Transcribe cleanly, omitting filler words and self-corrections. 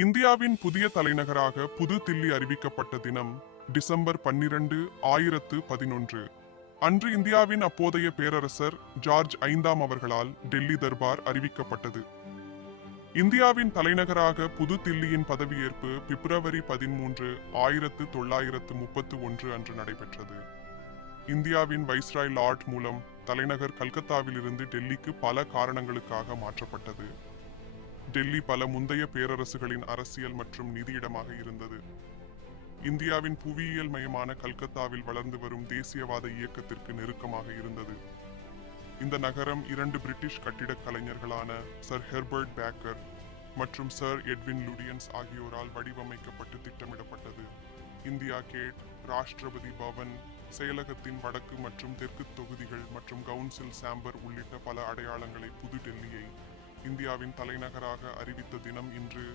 இந்தியாவின் புதிய தலைநகராக புது தில்லி அறிவிக்கப்பட்ட தினம் டிசம்பர் 12, 1011. அன்று இந்தியாவின் அப்போதைய பேரரசர் ஜார்ஜ் ஐந்தாம் அவர்களால் டெல்லி தர்பார் அறிவிக்கப்பட்டது. இந்தியாவின் தலைநகராக புது தில்லியின் பதவியேற்பு பிப்ரவரி 13, 1931 அன்று நடைபெற்றது. இந்தியாவின் வைஸ்ராய் லார்ட் மூலம் தலைநகர் கல்கத்தாவிலிருந்து டெல்லிக்கு பல காரணங்களுக்காக மாற்றப்பட்டது. டெல்லி பல முந்தைய பேரரசுகளின் அரசியல் மற்றும் நிதியிடமாக இருந்தது. இந்தியாவின் புவியியல் மையமான கல்கத்தாவில் வளர்ந்து வரும் தேசியவாத இயக்கத்திற்கு நெருக்கமாக இருந்தது. இந்த நகரம் 2 பிரிட்டிஷ் கட்டிடக் கலைஞர்களான சர் ஹெர்பர்ட் பேக்கர் மற்றும் சர் எட்வின் லுடியன்ஸ் ஆகியோரால் வடிவமைக்கப்பட்டு திட்டமிடப்பட்டது. இந்தியா கேட், ராஷ்டிரபதி பவன், செயலகத்தின் வடக்கு மற்றும் தெற்கு தொகுதிகள் மற்றும் கவுன்சில் சாம்பர் உள்ளிட்ட பல அடையாளங்களை புது டெல்லியை இந்தியாவின் தலைநகராக அறிவித்த தினம் இன்று.